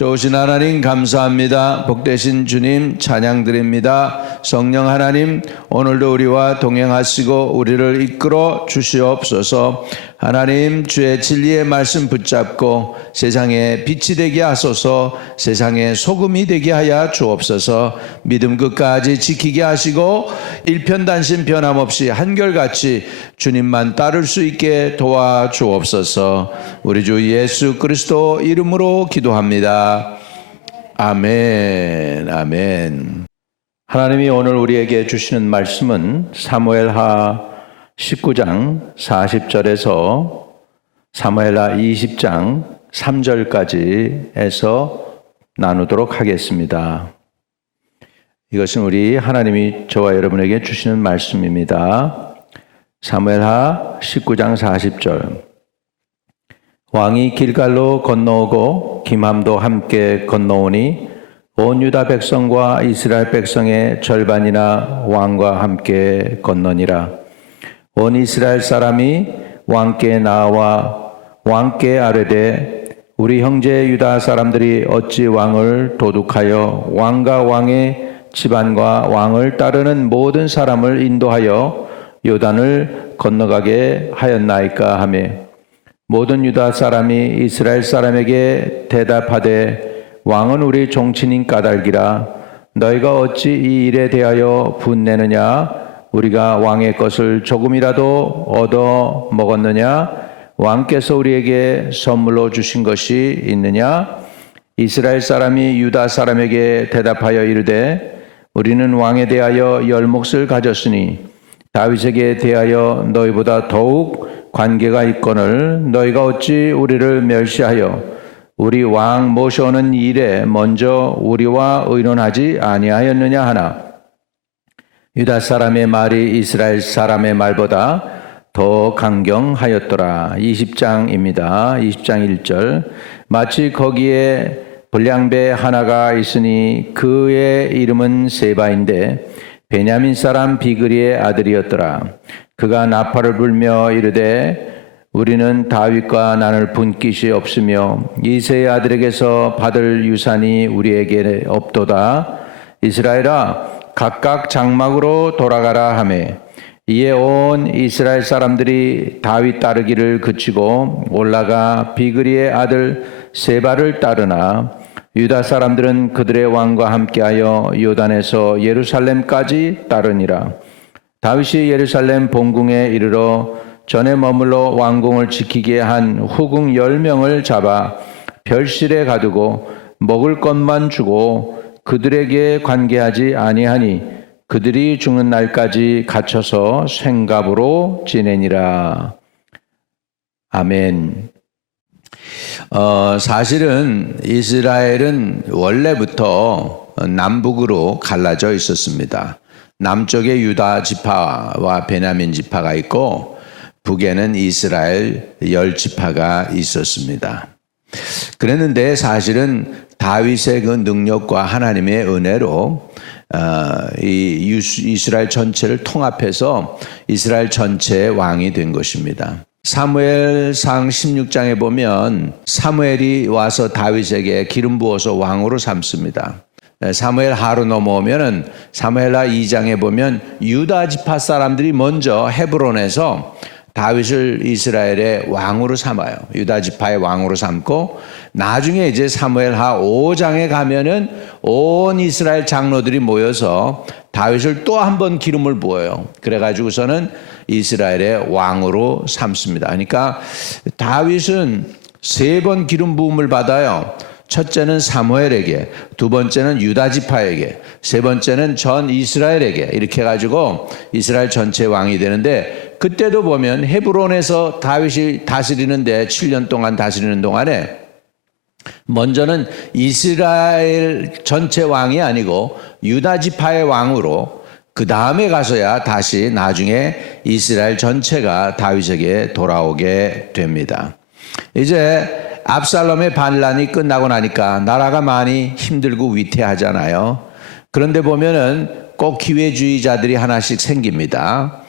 좋으신 하나님 감사합니다. 복되신 주님 찬양드립니다. 성령 하나님 오늘도 우리와 동행하시고 우리를 이끌어 주시옵소서. 하나님 주의 진리의 말씀 붙잡고 세상에 빛이 되게 하소서. 세상에 소금이 되게 하여 주옵소서. 믿음 끝까지 지키게 하시고 일편단심 변함없이 한결같이 주님만 따를 수 있게 도와주옵소서. 우리 주 예수 그리스도 이름으로 기도합니다. 아멘. 아멘. 하나님이 오늘 우리에게 주시는 말씀은 사무엘하 19장 40절에서 사무엘하 20장 3절까지 해서 나누도록 하겠습니다. 이것은 우리 하나님이 저와 여러분에게 주시는 말씀입니다. 사무엘하 19장 40절. 왕이 길갈로 건너오고 김함도 함께 건너오니 온 유다 백성과 이스라엘 백성의 절반이나 왕과 함께 건너니라. 온 이스라엘 사람이 왕께 나와 왕께 아뢰되 우리 형제 유다 사람들이 어찌 왕을 도둑하여 왕과 왕의 집안과 왕을 따르는 모든 사람을 인도하여 요단을 건너가게 하였나이까 하며 모든 유다 사람이 이스라엘 사람에게 대답하되 왕은 우리 종친인 까닭이라 너희가 어찌 이 일에 대하여 분내느냐 우리가 왕의 것을 조금이라도 얻어 먹었느냐 왕께서 우리에게 선물로 주신 것이 있느냐 이스라엘 사람이 유다 사람에게 대답하여 이르되 우리는 왕에 대하여 열 몫을 가졌으니 다윗에게 대하여 너희보다 더욱 관계가 있거늘 너희가 어찌 우리를 멸시하여 우리 왕 모셔오는 일에 먼저 우리와 의논하지 아니하였느냐 하나 유다 사람의 말이 이스라엘 사람의 말보다 더 강경하였더라. 20장입니다. 20장 1절. 마치 거기에 불량배 하나가 있으니 그의 이름은 세바인데 베냐민 사람 비그리의 아들이었더라. 그가 나팔을 불며 이르되 우리는 다윗과 나눌 분깃이 없으며 이새의 아들에게서 받을 유산이 우리에게 없도다. 이스라엘아 각각 장막으로 돌아가라 하매 이에 온 이스라엘 사람들이 다윗 따르기를 그치고 올라가 비그리의 아들 세바를 따르나 유다 사람들은 그들의 왕과 함께하여 요단에서 예루살렘까지 따르니라. 다윗이 예루살렘 본궁에 이르러 전에 머물러 왕궁을 지키게 한 후궁 10명을 잡아 별실에 가두고 먹을 것만 주고 그들에게 관계하지 아니하니 그들이 죽는 날까지 갇혀서 쇳갑으로 지내니라. 아멘. 사실은 이스라엘은 원래부터 남북으로 갈라져 있었습니다. 남쪽에 유다 지파와 베냐민 지파가 있고 북에는 이스라엘 10지파가 있었습니다. 그랬는데 사실은 다윗의 그 능력과 하나님의 은혜로 이 이스라엘 전체를 통합해서 이스라엘 전체의 왕이 된 것입니다. 사무엘상 16장에 보면 사무엘이 와서 다윗에게 기름 부어서 왕으로 삼습니다. 사무엘 하로 넘어오면은 사무엘하 2장에 보면 유다 지파 사람들이 먼저 헤브론에서 다윗을 이스라엘의 왕으로 삼아요. 유다 지파의 왕으로 삼고 나중에 이제 사무엘하 5장에 가면은 온 이스라엘 장로들이 모여서 다윗을 또 한 번 기름을 부어요. 그래가지고서는 이스라엘의 왕으로 삼습니다. 그러니까 다윗은 3번 기름 부음을 받아요. 첫째는 사무엘에게, 두 번째는 유다 지파에게, 세 번째는 전 이스라엘에게 이렇게 해가지고 이스라엘 전체 왕이 되는데 그때도 보면 헤브론에서 다윗이 다스리는데 7년 동안 다스리는 동안에 먼저는 이스라엘 전체 왕이 아니고 유다 지파의 왕으로 그 다음에 가서야 다시 나중에 이스라엘 전체가 다윗에게 돌아오게 됩니다. 이제 압살롬의 반란이 끝나고 나니까 나라가 많이 힘들고 위태하잖아요. 그런데 보면은 꼭 기회주의자들이 하나씩 생깁니다.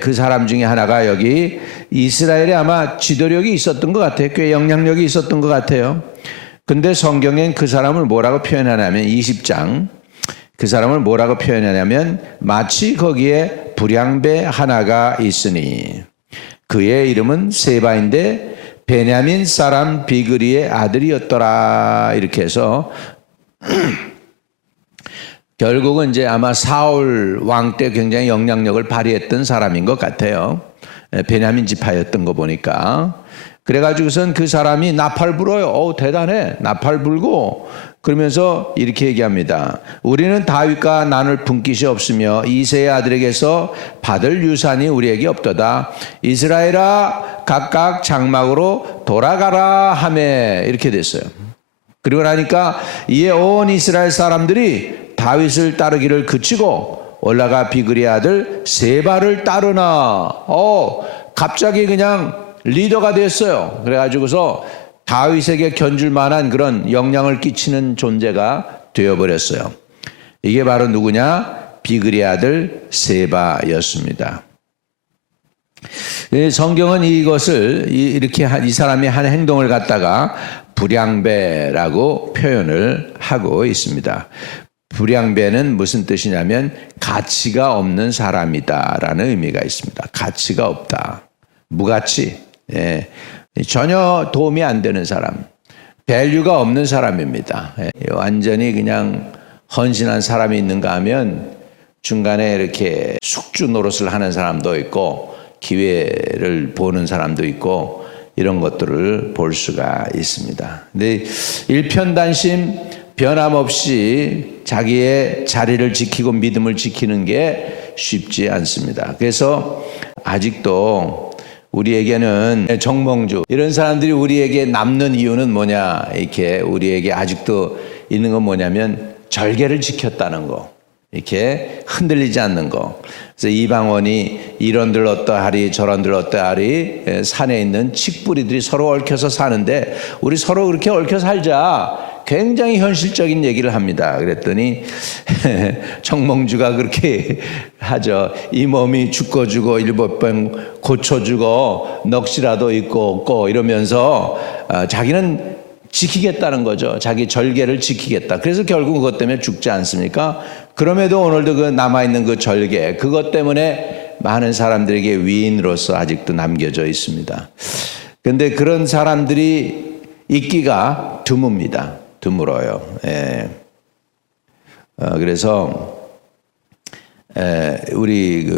그 사람 중에 하나가 여기 이스라엘에 아마 지도력이 있었던 것 같아요. 꽤 영향력이 있었던 것 같아요. 근데 성경엔 그 사람을 뭐라고 표현하냐면 20장 그 사람을 뭐라고 표현하냐면 마치 거기에 불량배 하나가 있으니 그의 이름은 세바인데 베냐민 사람 비그리의 아들이었더라. 이렇게 해서 결국은 이제 아마 사울 왕 때 굉장히 영향력을 발휘했던 사람인 것 같아요. 베냐민 지파였던 거 보니까. 그래가지고선 그 사람이 나팔 불어요. 대단해. 나팔 불고 그러면서 이렇게 얘기합니다. 우리는 다윗과 나눌 분깃이 없으며 이새의 아들에게서 받을 유산이 우리에게 없도다. 이스라엘아 각각 장막으로 돌아가라 하매 이렇게 됐어요. 그리고 나니까 이에 온 이스라엘 사람들이 다윗을 따르기를 그치고 올라가 비그리의 아들 세바를 따르나. 갑자기 그냥 리더가 됐어요. 그래가지고서 다윗에게 견줄 만한 그런 영향을 끼치는 존재가 되어버렸어요. 이게 바로 누구냐? 비그리의 아들 세바였습니다. 성경은 이것을 이렇게 이 사람이 한 행동을 갖다가 불량배라고 표현을 하고 있습니다. 불량배는 무슨 뜻이냐면 가치가 없는 사람이다라는 의미가 있습니다. 가치가 없다. 무가치. 전혀 도움이 안 되는 사람. 밸류가 없는 사람입니다. 완전히 그냥 헌신한 사람이 있는가 하면 중간에 이렇게 숙주 노릇을 하는 사람도 있고 기회를 보는 사람도 있고 이런 것들을 볼 수가 있습니다. 근데 일편단심 변함없이 자기의 자리를 지키고 믿음을 지키는 게 쉽지 않습니다. 그래서 아직도 우리에게는 정몽주 이런 사람들이 우리에게 남는 이유는 뭐냐, 이렇게 우리에게 아직도 있는 건 뭐냐면 절개를 지켰다는 거, 이렇게 흔들리지 않는 거. 그래서 이방원이 이런들 어떠하리 저런들 어떠하리 산에 있는 칡뿌리들이 서로 얽혀서 사는데 우리 서로 그렇게 얽혀 살자. 굉장히 현실적인 얘기를 합니다. 그랬더니 청몽주가 그렇게 하죠. 이 몸이 죽어주고 일곱 번 고쳐주고 넋이라도 있고 없고 이러면서 자기는 지키겠다는 거죠. 자기 절개를 지키겠다. 그래서 결국 그것 때문에 죽지 않습니까? 그럼에도 오늘도 그 남아있는 그 절개, 그것 때문에 많은 사람들에게 위인으로서 아직도 남겨져 있습니다. 그런데 그런 사람들이 있기가 드뭅니다. 드물어요. 그래서 우리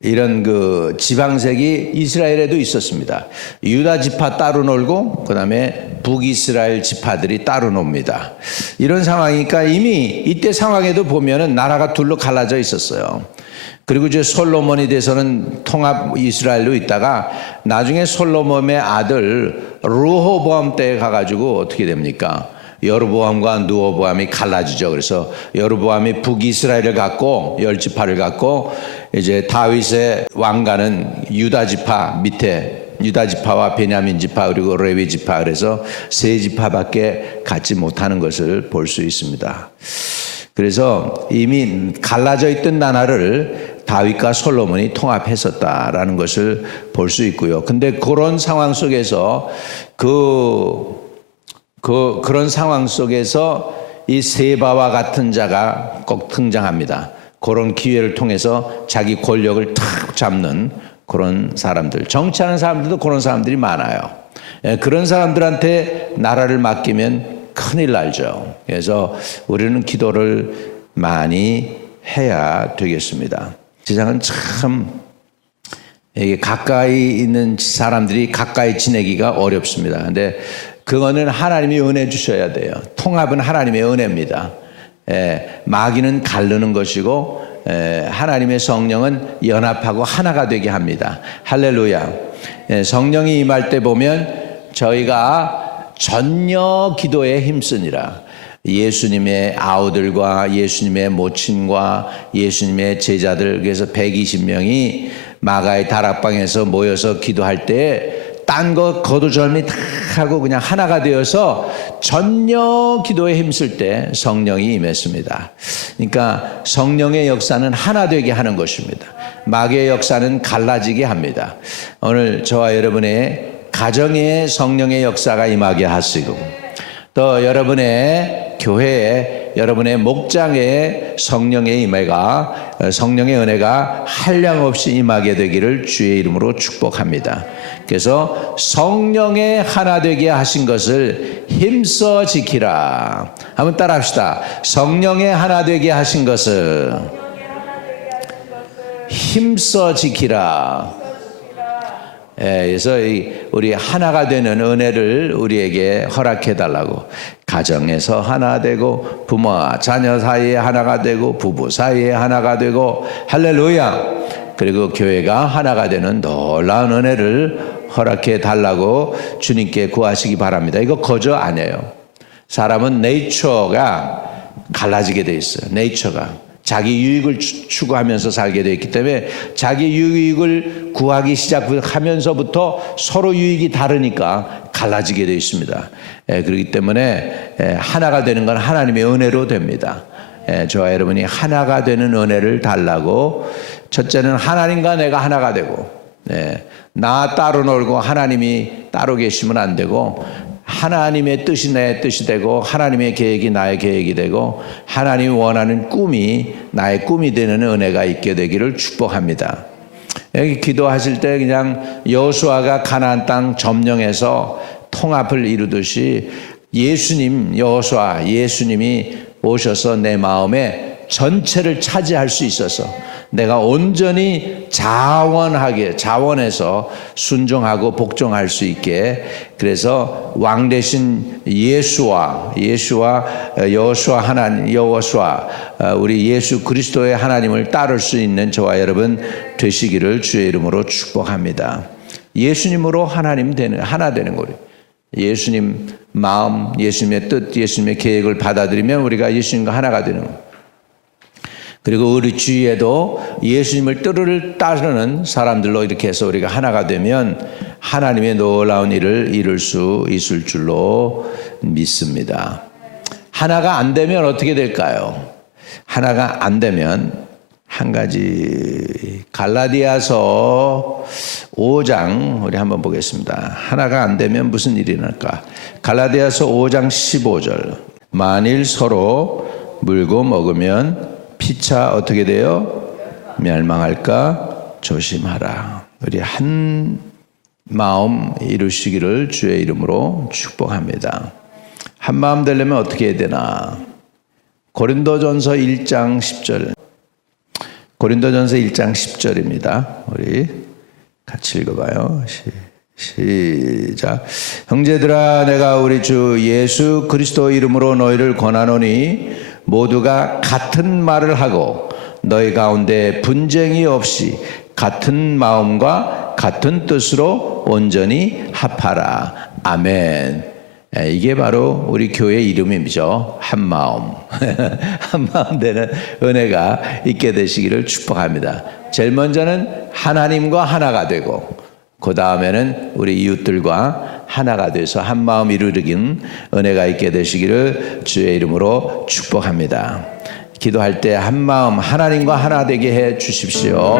이런 지방색이 이스라엘에도 있었습니다. 유다 지파 따로 놀고 그다음에 북이스라엘 지파들이 따로 놉니다. 이런 상황이니까 이미 이때 상황에도 보면은 나라가 둘로 갈라져 있었어요. 그리고 이제 솔로몬이 돼서는 통합 이스라엘로 있다가 나중에 솔로몬의 아들 르호보암 때에 가가지고 어떻게 됩니까? 여로보암과 느호보암이 갈라지죠. 그래서 여로보암이 북이스라엘을 갖고 10지파를 갖고 이제 다윗의 왕가는 유다 지파 밑에 유다 지파와 베냐민 지파 그리고 레위 지파 그래서 세 지파밖에 갖지 못하는 것을 볼 수 있습니다. 그래서 이미 갈라져 있던 나라를 다윗과 솔로몬이 통합했었다라는 것을 볼 수 있고요. 근데 그런 상황 속에서 그런 상황 속에서 이 세바와 같은 자가 꼭 등장합니다. 그런 기회를 통해서 자기 권력을 탁 잡는 그런 사람들. 정치하는 사람들도 그런 사람들이 많아요. 그런 사람들한테 나라를 맡기면 큰일 날죠. 그래서 우리는 기도를 많이 해야 되겠습니다. 세상은 참 이게 가까이 있는 사람들이 가까이 지내기가 어렵습니다. 근데 그거는 하나님이 은혜 주셔야 돼요. 통합은 하나님의 은혜입니다. 마귀는 가르는 것이고 하나님의 성령은 연합하고 하나가 되게 합니다. 할렐루야. 성령이 임할 때 보면 저희가 전혀 기도에 힘쓰니라. 예수님의 아우들과 예수님의 모친과 예수님의 제자들 그래서 120명이 마가의 다락방에서 모여서 기도할 때 딴 거 거두절미 다 하고 그냥 하나가 되어서 전혀 기도에 힘쓸 때 성령이 임했습니다. 그러니까 성령의 역사는 하나 되게 하는 것입니다. 마귀의 역사는 갈라지게 합니다. 오늘 저와 여러분의 가정에 성령의 역사가 임하게 하시고 또 여러분의 교회에, 여러분의 목장에 성령의 임해가, 성령의 은혜가 한량없이 임하게 되기를 주의 이름으로 축복합니다. 그래서 성령의 하나 되게 하신 것을 힘써 지키라. 한번 따라 합시다. 성령의 하나 되게 하신 것을 힘써 지키라. 그래서 우리 하나가 되는 은혜를 우리에게 허락해 달라고. 가정에서 하나 되고, 부모와 자녀 사이에 하나가 되고, 부부 사이에 하나가 되고, 할렐루야. 그리고 교회가 하나가 되는 놀라운 은혜를 허락해 달라고 주님께 구하시기 바랍니다. 이거 거저 아니에요. 사람은 네이처가 갈라지게 돼 있어요. 네이처가 자기 유익을 추구하면서 살게 되어 있기 때문에 자기 유익을 구하기 시작하면서부터 서로 유익이 다르니까 갈라지게 되어 있습니다. 그렇기 때문에 하나가 되는 건 하나님의 은혜로 됩니다. 저와 여러분이 하나가 되는 은혜를 달라고. 첫째는 하나님과 내가 하나가 되고, 나 따로 놀고 하나님이 따로 계시면 안 되고, 하나님의 뜻이 내 뜻이 되고, 하나님의 계획이 나의 계획이 되고, 하나님이 원하는 꿈이 나의 꿈이 되는 은혜가 있게 되기를 축복합니다. 여기 기도하실 때 그냥 여호수아가 가나안 땅 점령해서 통합을 이루듯이 여호수아 예수님이 오셔서 내 마음에 전체를 차지할 수 있어서 내가 온전히 자원해서 순종하고 복종할 수 있게, 그래서 왕 대신 여호수아 우리 예수 그리스도의 하나님을 따를 수 있는 저와 여러분 되시기를 주의 이름으로 축복합니다. 예수님으로 하나 되는 거예요. 예수님 마음, 예수님의 뜻, 예수님의 계획을 받아들이면 우리가 예수님과 하나가 되는 거예요. 그리고 우리 주위에도 예수님을 따르는 사람들로 이렇게 해서 우리가 하나가 되면 하나님의 놀라운 일을 이룰 수 있을 줄로 믿습니다. 하나가 안 되면 어떻게 될까요? 하나가 안 되면 한 가지, 갈라디아서 5장 우리 한번 보겠습니다. 하나가 안 되면 무슨 일이 날까? 갈라디아서 5장 15절. 만일 서로 물고 먹으면 피차 어떻게 돼요? 멸망할까? 조심하라. 우리 한 마음 이루시기를 주의 이름으로 축복합니다. 한 마음 되려면 어떻게 해야 되나? 고린도전서 1장 10절. 고린도전서 1장 10절입니다. 우리 같이 읽어봐요. 시작. 형제들아, 내가 우리 주 예수 그리스도 이름으로 너희를 권하노니 모두가 같은 말을 하고 너희 가운데 분쟁이 없이 같은 마음과 같은 뜻으로 온전히 합하라. 아멘. 이게 바로 우리 교회 이름이죠. 한마음. 한마음 되는 은혜가 있게 되시기를 축복합니다. 제일 먼저는 하나님과 하나가 되고, 그 다음에는 우리 이웃들과 하나가 돼서 한마음 이루긴 은혜가 있게 되시기를 주의 이름으로 축복합니다. 기도할 때 한마음 하나님과 하나 되게 해 주십시오.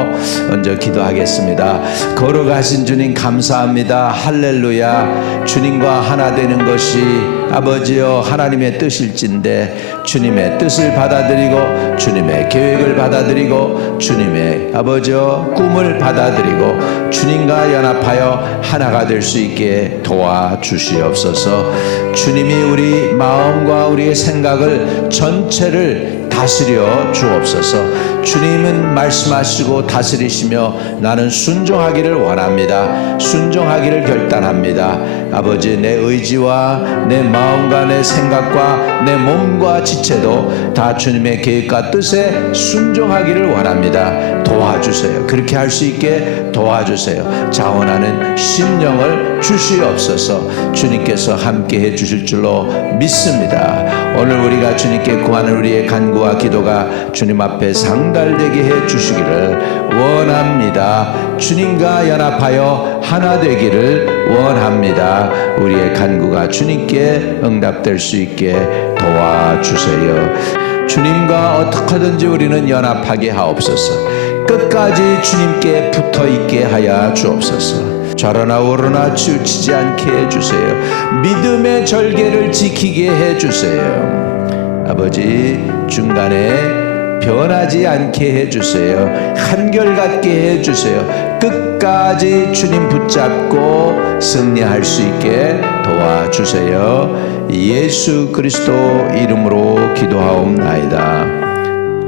먼저 기도하겠습니다. 걸어가신 주님 감사합니다. 할렐루야. 주님과 하나 되는 것이 아버지여 하나님의 뜻일진데 주님의 뜻을 받아들이고 주님의 계획을 받아들이고 주님의 아버지여 꿈을 받아들이고 주님과 연합하여 하나가 될 수 있게 도와주시옵소서. 주님이 우리 마음과 우리의 생각을 전체를 다스려 주옵소서. 주님은 말씀하시고 다스리시며 나는 순종하기를 원합니다. 순종하기를 결단합니다. 아버지, 내 의지와 내 마음과 내 생각과 내 몸과 지체도 다 주님의 계획과 뜻에 순종하기를 원합니다. 도와주세요. 그렇게 할 수 있게 도와주세요. 자원하는 심령을 주시옵소서. 주님께서 함께 해 주실 줄로 믿습니다. 오늘 우리가 주님께 구하는 우리의 간구와 기도가 주님 앞에 상달되게 해 주시기를 원합니다. 주님과 연합하여 하나 되기를 원합니다. 우리의 간구가 주님께 응답될 수 있게 도와주세요. 주님과 어떻게든지 우리는 연합하게 하옵소서. 끝까지 주님께 붙어 있게 하여 주옵소서. 좌로나 우로나 치우치지 않게 해주세요. 믿음의 절개를 지키게 해주세요. 아버지, 중간에 변하지 않게 해주세요. 한결같게 해주세요. 끝까지 주님 붙잡고 승리할 수 있게 도와주세요. 예수 그리스도 이름으로 기도하옵나이다.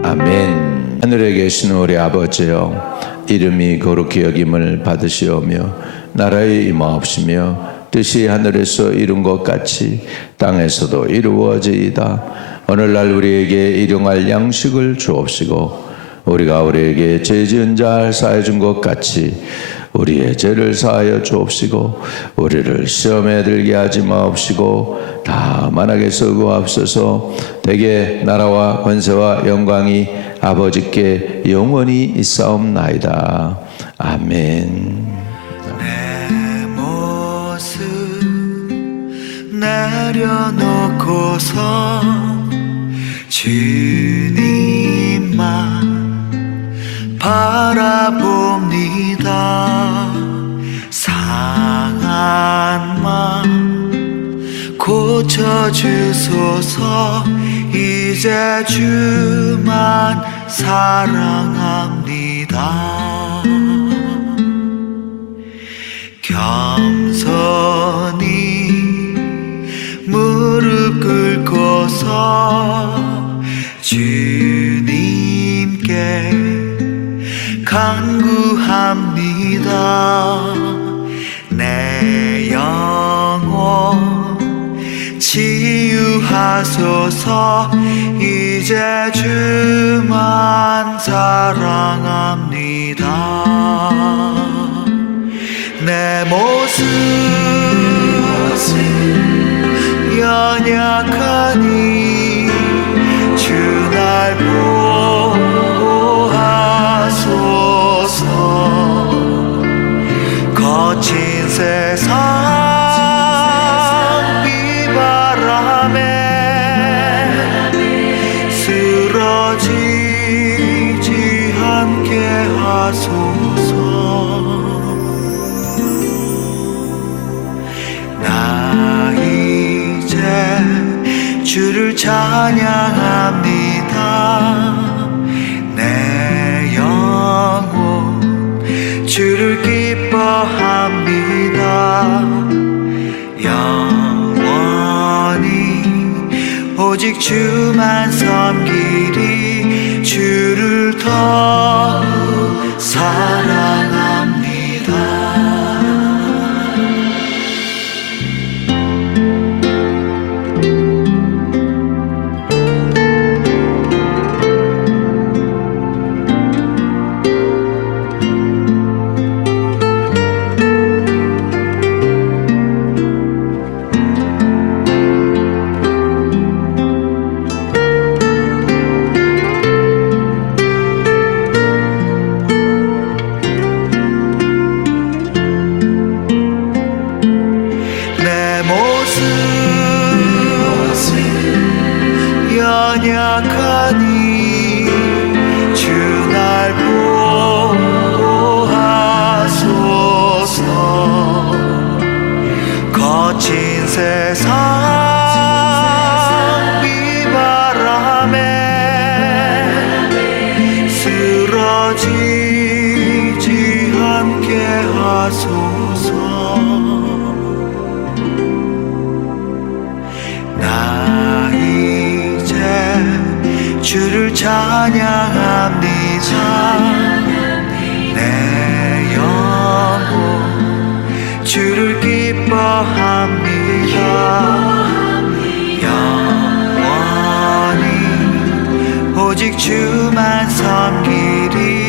아멘. 하늘에 계신 우리 아버지여, 이름이 거룩히 여김을 받으시오며 나라의 임하옵시며 뜻이 하늘에서 이룬 것 같이 땅에서도 이루어지이다. 오늘날 우리에게 일용할 양식을 주옵시고 우리가 우리에게 죄 지은 자 사해 준 것 같이 우리의 죄를 사하여 주옵시고 우리를 시험에 들게 하지 마옵시고 다만 악에서 구하옵소서. 대개 나라와 권세와 영광이 아버지께 영원히 있사옵나이다. 아멘. 내 모습 내려놓고서 주님만 바라봅니다. 상한 맘 고쳐주소서. 이제 주만 사랑합니다. 겸손히 무릎 꿇고서 주님께 간구합니다. 내 영혼 치유하소서. 이제 주만 사랑합니다. 내 모습 연약하니 주 날 보호하소서. 거친 세상 비바람에 쓰러지지 않게 하소서. 나 이제 주를 찬양합니다. 내 영혼 주를 기뻐합니다. 영원히 오직 주만 섬기리. 주를 더욱 사랑합니다. 연약하니 주 날 보호하소서. 거친 세상 비바람에 쓰러지지 않게 하소서. 나 이제 주를 찬양합니다. 내 영혼 주를 기뻐합니다. 영원히 오직 주만 섬기리.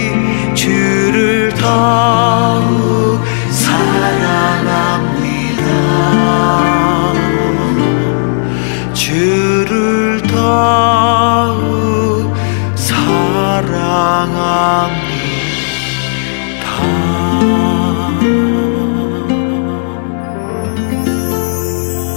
주를 더